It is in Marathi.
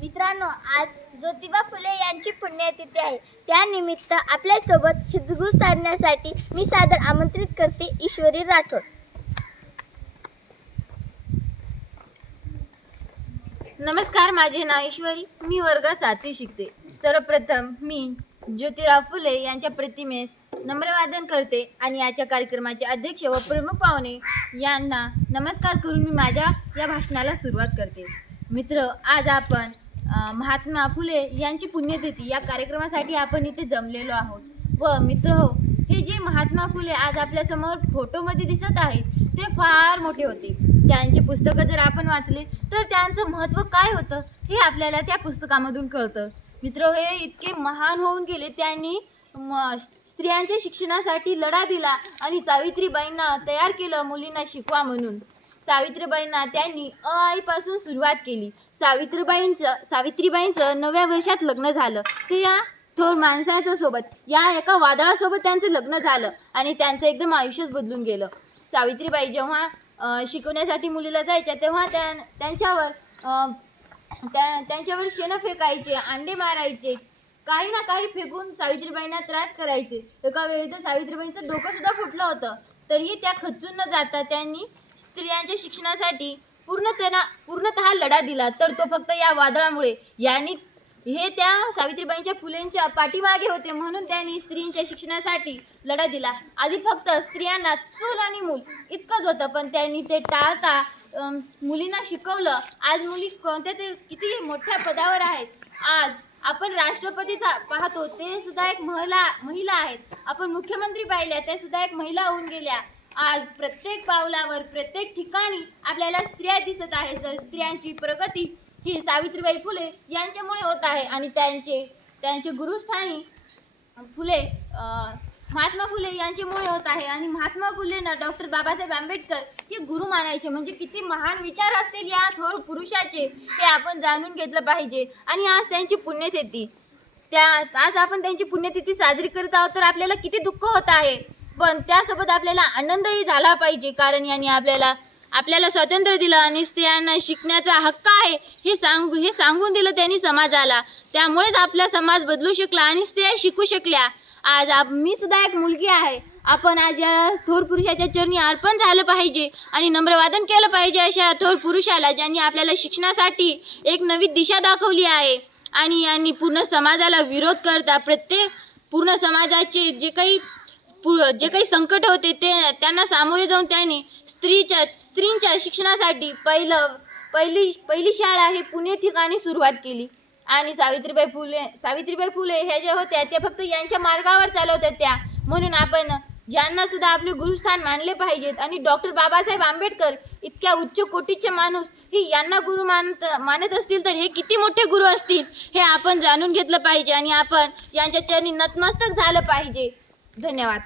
मित्रांनो आज ज्योतिबा फुले यांची पुण्यतिथी आहे. त्यानिमित्त आपल्यासोबत हिदगू साधण्यासाठी मी सादर आमंत्रित करते ईश्वरी राठोड. नमस्कार माझे नाव ईश्वरी. मी वर्ग सातवी शिकते. सर्वप्रथम मी ज्योतिराव फुले यांच्या प्रतिमेस नम्रवादन करते आणि याच्या कार्यक्रमाचे अध्यक्ष व प्रमुख पाहुणे यांना नमस्कार करून मी माझ्या या भाषणाला सुरुवात करते. मित्र आज आपण महात्मा फुले यांची पुण्यतिथी. या कार्यक्रमासाठी आपण इथे जमलेलो आहोत. व मित्र हो हे जे महात्मा फुले आज आपल्यासमोर फोटोमध्ये दिसत आहेत ते फार मोठे होते. त्यांची पुस्तकं जर आपण वाचले तर त्यांचं महत्त्व काय होतं हे आपल्याला त्या पुस्तकामधून कळतं. मित्र हो, हे इतके महान होऊन गेले त्यांनी म- स्त्रियांच्या शिक्षणासाठी लढा दिला आणि सावित्रीबाईंना तयार केलं मुलींना शिकवा म्हणून. सावित्रीबाईंना त्यांनी अ आईपासून सुरुवात केली. सावित्रीबाईंचं सावित्रीबाईंचं नव्या वर्षात लग्न झालं. ते या थोर माणसाच्या सोबत या एका वादळासोबत त्यांचं लग्न झालं आणि त्यांचं एकदम आयुष्यच बदलून गेलं. सावित्रीबाई जेव्हा शिकवण्यासाठी मुलीला जायच्या तेव्हा त्या त्यांच्यावर त्या त्यांच्यावर शेणं फेकायचे अंडे मारायचे काही ना काही फेकून सावित्रीबाईंना त्रास करायचे. एका वेळी तर सावित्रीबाईंचं डोकं सुद्धा फुटलं होतं. तरीही त्या खचून न जाता त्यांनी स्त्रियांच्या शिक्षणासाठी पूर्णतः पूर्णतः लढा दिला तर तो फक्त या वादळामुळे. यांनी हे त्या सावित्रीबाईंच्या फुलेंच्या पाठीमागे होते म्हणून त्यांनी स्त्रियांच्या शिक्षणासाठी लढा दिला. आधी फक्त स्त्रियांना चूल आणि मूल इतकंच होतं पण त्यांनी ते टाळता मुलींना शिकवलं. आज मुली कोणत्या ते किती मोठ्या पदावर आहेत. आज आपण राष्ट्रपतीचा पाहतो ते सुद्धा एक महिला महिला आहेत. आपण मुख्यमंत्री पाहिल्या त्या सुद्धा एक महिला होऊन गेल्या. आज प्रत्येक पावलावर प्रत्येक ठिकाणी आपल्याला स्त्रिया दिसत आहेत. तर स्त्रियांची प्रगती ही सावित्रीबाई फुले यांच्यामुळे होत आहे आणि त्यांचे त्यांचे गुरुस्थानी फुले महात्मा फुले यांच्यामुळे होत आहे. आणि महात्मा फुलेंना डॉक्टर बाबासाहेब आंबेडकर हे गुरु मानायचे. म्हणजे किती महान विचार असतील या थोर पुरुषाचे हे आपण जाणून घेतलं पाहिजे. आणि आज त्यांची पुण्यतिथी. त्या आज आपण त्यांची पुण्यतिथी साजरी करत आहोत तर आपल्याला किती दुःख होत आहे. पण त्यासोबत आपल्याला आनंदही झाला पाहिजे कारण यांनी आपल्याला आपल्याला स्वातंत्र्य दिलं आणि स्त्रियांना शिकण्याचा हक्क आहे हे सांग हे सांगून दिलं त्यांनी समाजाला. त्यामुळेच आपला समाज बदलू शकला आणि स्त्रिया शिकू शकल्या. आज आप मी सुद्धा एक मुलगी आहे. आपण आज या थोर पुरुषाच्या चरणी अर्पण झालं पाहिजे आणि नम्रवादन केलं पाहिजे अशा थोर पुरुषाला ज्यांनी आपल्याला शिक्षणासाठी एक नवी दिशा दाखवली आहे. आणि यांनी पूर्ण समाजाला विरोध करता प्रत्येक पूर्ण समाजाचे जे काही जे काही संकट होते ते त्यांना सामोरे जाऊन त्यांनी स्त्रीच्या स्त्रींच्या शिक्षणासाठी पहिलं पहिली पहिली शाळा ही पुणे ठिकाणी सुरुवात केली. आणि सावित्रीबाई फुले सावित्रीबाई फुले ह्या ज्या होत्या त्या फक्त यांच्या मार्गावर चालवत होत्या म्हणून आपण ज्यांना सुद्धा आपले गुरुस्थान मानले पाहिजेत आणि डॉक्टर बाबासाहेब आंबेडकर इतक्या उच्च कोटीचे माणूस हे यांना गुरु मानत मानत असतील तर हे किती मोठे गुरु असतील हे आपण जाणून घेतलं पाहिजे आणि आपण यांच्या चरणी नतमस्तक झालं पाहिजे. धन्यवाद.